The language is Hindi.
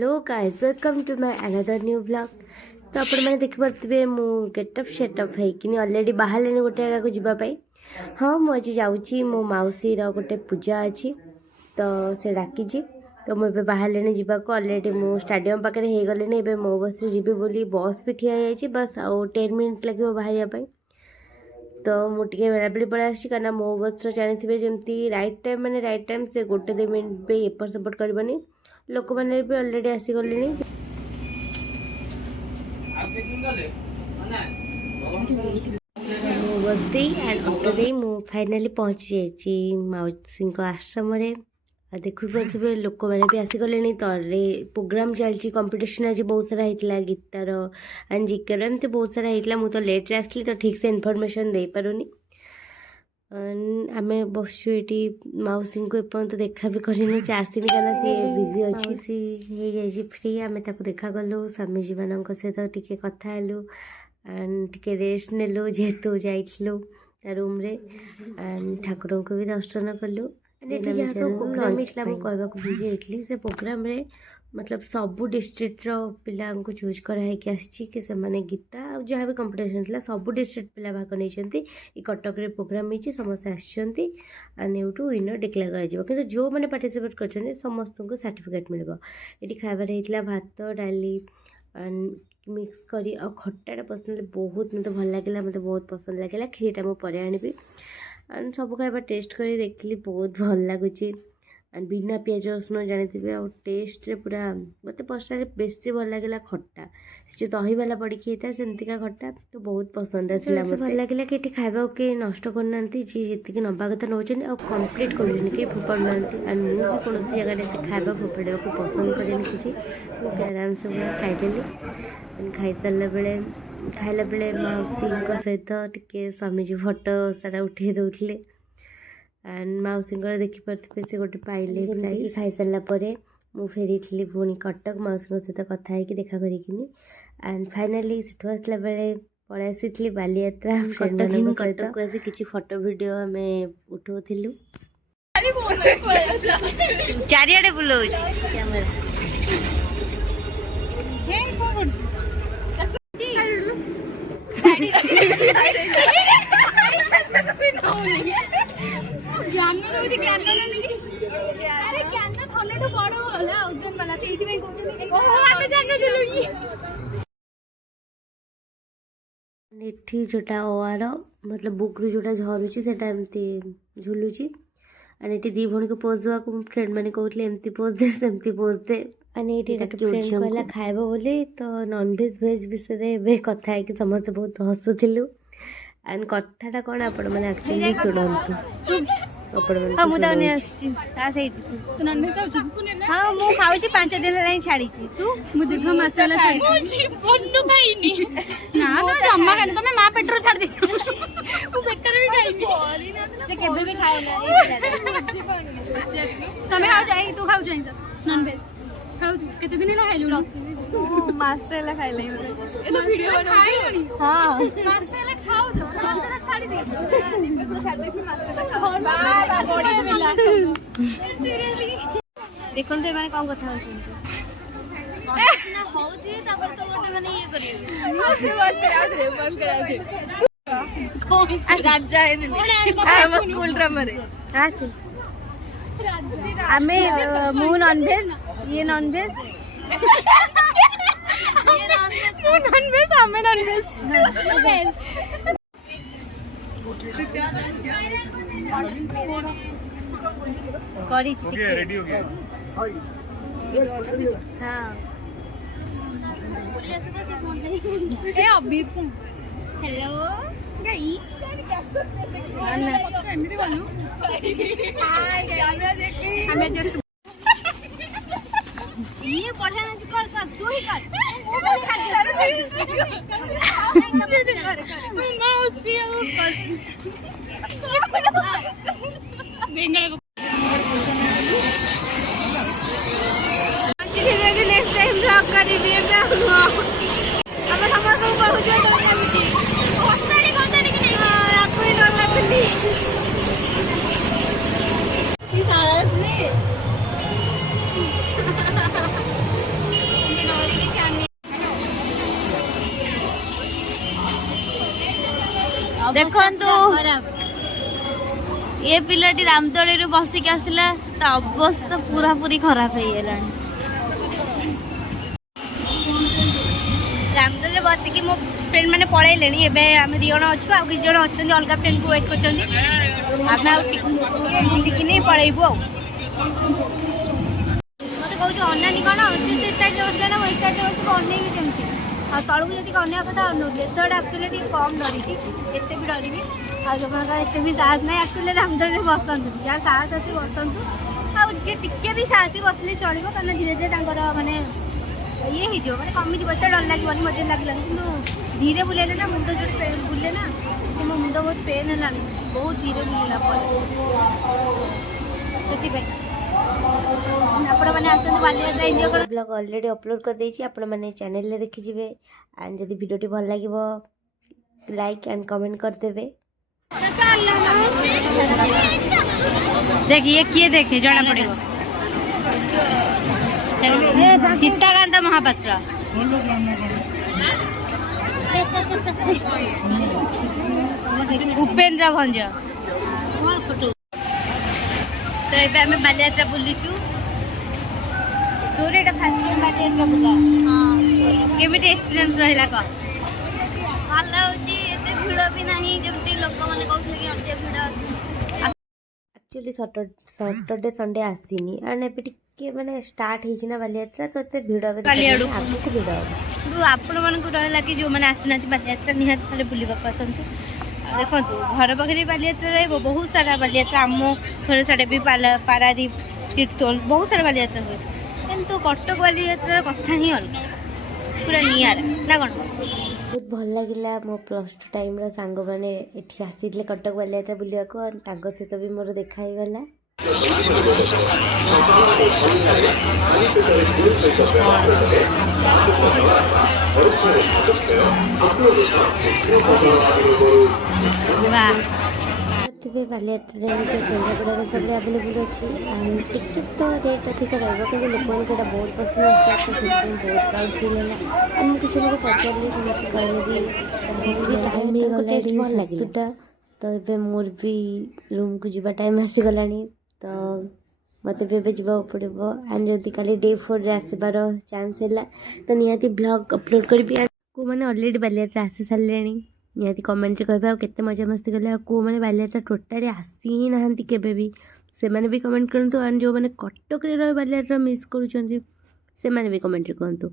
Hello guys, welcome to my another new blog. तो आपण मैंने देखिपे मु गेटअप सेटअप है ऑलरेडी बाहर गोटे जगह को जीवाई। हाँ मुझे जाऊँगी मो मौसी गोटे पूजा अच्छी तो से डाकी तो मुझे बाहर जावाक ऑलरेडी मु स्टाडियम पाखे हो गले। मो बस जी बोली बस भी ठिया है बस आउ 10 मिनट लगे बाहर तो मुझे बेला पड़ा आना मो बस जानी जमी राइट टाइम मैंने राइट टाइम से गोटे 2 मिनट भी एपट सेपट करनी लोक मैंने भी ऑलरेडी आसीगले। बसदे एंड ऑटो दे मु फाइनाली पहुँची जाइए मौसी आश्रम। देखु पारे लोक मैंने भी आसीगले। तो प्रोग्राम चलती कंपटीशन आज बहुत सारा होता गीतार एंड जिकेर एमती बहुत सारा होता। मुझे लेट्रे आसली तो ठीक से इनफर्मेशन दे पारुनी। आम बसु ये मौसी को एपर्त देखा भी करनी से आसनी क्या सी बिजी अच्छी सी हो जाए फ्री। आम देखा गलु स्वामीजी मान सहित टी कथा एंड टी रेस्ट नेलु जेहेतु जाइलु रूम रे एंड ठाकुर को भी दर्शन कलु। प्रोग्राम कहवा भूली जाइली से प्रोग्राम रे मतलब सबू डिस्ट्रिक्ट पिला को चूज कराई कि से माने गीता जहाँ भी कंपटीशन था सबू डिस्ट्रिक्ट पिला भाग नहीं। कटक रे प्रोग्राम होती समस्त आसू विनर डिक्लेयर कर जो मैंने पार्टिसिपेट कर समस्त को सर्टिफिकेट मिल। ये खाबार होता भात डाली मिक्स करी आ खट्टा पर्सनाली बहुत मत भल लगे मत बहुत पसंद लगे। खीरटा मुझे आनी एंड सब खाଇବା टेस्ट कर देखली बहुत भल लगुच एंड बिना पियाज रसुण जानी आ टेस्ट रे पूरा मत पर्सनाली बेसी भल लगे खट्टा जो दही वाला पड़ी था सेमतिका खट्टा तो बहुत पसंद आसला। भल लगे कि खाଇବା के नष्ट करना जी जी नवा कथा नौ कम्प्लीट कर फोपाड़ना एंड मुझे कौन जगह खाଇବା फोपाड़ा को पसंद करें किसी मुझे आराम से पूरा खाईदेली। खाई सारा बेले खाइला बेले मौसी सहित टिके स्वामीजी फोटो सारा उठे दौले एंड मौसी देखिपे से गोटे पाइले खाई सारापर मु फेरी पुणी कटक मौसी सहित कथा है देखा करी एंड फाइनाली सेठू आसला बेले पलि आसी बालीयात्रा कटक को आसी किसी फोटो वीडियो आम उठाऊलु चारिआडे बुलाऊ एठी जोटा ओआर मतलब बुक रू जोटा झरुची सेटा एमती झुलुची एंड एठी दी भणी को पोज देवा को फ्रेंड माने कहउतले एमती पोज दे सेमती पोज दे एंड एठी फ्रेंड कहला खाइबो बोली तो नॉन वेज वेज विषय बे कथा है कि समस्त बहुत हसुथिलु एंड कथाटा कौन आपण मैंने एक्चुअली सुनंतु हाँ मुझे तू नॉन वेज खाऊ हाँ मु खाऊ 5 दिन लाइन छाड़ी तू मु दीर्घ मसाला खाइनी ना ना जम्मा खानी तुम माँ पेटर छाड़ दे पेटर भी खाइनी से केबे भी खाओ ना तमे खाऊ जाई तू खाऊ जाई नॉन वेज खाऊ केते दिन ला खाइलु तू मसाला खाइले ए तो वीडियो बनाउनी हां मसाला खाऊ तो मसाला छाड़ी दे छाड़ दे मसाला खाओ बॉडी से मिला सीरियसली देखो तो माने कौन कथा होछ ना होथि तबर तो गोटे माने ये करियो बंद करा दे राजा है हम स्कूल ड्रामा रे आसे आमे मु नॉन वेज ये नॉन वेज ये नॉन वेज हमें non veg curry okay ready हो गया हां ए अभी हेलो गाइस हाय कैमरा देखी हमें जो ये पढ़ा ना कर तू ही कर वो कर मौसी बेंगल नेक्स्ट टाइम ब्लॉग करी दिए मैं अब हम को बहुत ज्यादा होस्टली कोतानी कि नहीं आपको ही डर लगती कि सारा से देखंतु ये पिलाटी रामदोली रु बसिक आसला ता अवस्था पूरा पूरी खराब हो गलानी रामदोली बसिकी मो फ्रेंड मैंने पढ़ेले आम दि जन अच्छु आ किसी जन अच्छा अलग फ्रेंड को वेट कर नहीं पलैबू आ मत कौन अनानी कौन बसला ना वही साइड बस अनेक जमी आ तलू जी अनेक कथा अनौली एथर एक्चुअली कम डरी एत भी डरनी आ जो एत भी साहस ना एक्चुअली रामदोली बसतु जहाँ साहस अच्छी बसतु आ जी टे भी साहसी बसले चलो कहीं धीरे धीरे मानने ये हो मैंने कमी एत डर लगे मजा लगे कि धीरे बुलेले ना मुंड जो बुले ना मो मुंड बहुत पेन है बहुत धीरे बुलेला ब्लॉग ऑलरेडी अपलोड कर देछि आपण माने चैनल ले देखि जिवे एंड जदि वीडियोटी भल लागिवो लाइक एंड कमेंट कर देबे। देखिए किए देखे जना पड़ेगा सीताकांत महापात्र उपेन्द्र भंज तो ये आम बालियात्रा बुलीचु तोर ये फास्ट टाइम बालियात्रा बुला केमी एक्सपीरियंस रहा कह भल होती भिड़ भी नहीं जमी लोक मैंने कहते कि अधिक भिड़ अच्छी एक्चुअली सैटरडे संडे आसीनी एंड एबे टिके माने स्टार्ट हेछि ना बालियात्रा तो एते भिड़ आबे आपको भिड़ आबे आपण मानक रहला कि जो माने आसीना बालियात्रा निहात खाली बुलिबा पसंद देखो घर पाखे बालियात्रा रही बहुत सारा बालियात्रा आम घर साढ़े भी पारादीप तीर्थोल बहुत सारा बालियात्रा हुए किंतु कटक बालियात्रा कथा ही अलग पूरा नियारा ना कौन बहुत भल लगिला मो प्लस टू टाइम सांग मैंने एठी आसीले कटक बालियात्रा बुलियाको तांको सहित भी मोर देखा ही गला थे बालियात्रा केन्द्रापड़ा सब आवेलेबल अच्छी एंड टिकेट तो रेट अधिक रहा कि लोक बहुत पसंद आसता बहुत प्राउड फिल है एंड मुझे किसी लोग पचारे समस्त कहले भी टाइम भल लगे तो ये मोर भी रूम को जीवा टाइम आसीगला तो मत भी जावा पड़ो एंड जदि कल डे 4 आसबार चांस है तो निहाती ब्लॉग अपलोड करी को मैंने ऑलरेडी बालियात्रा आसी सारे निहाती कमेंट कह केते मजा मस्ती कले को मैंने बालियात्रा टोटाली आसी ही नहांती केबे भी से माने भी कमेंट करंतु एंड जो मैंने कटक रे रह बालियात्रा मिस करूछंती से माने भी कमेंट करंतु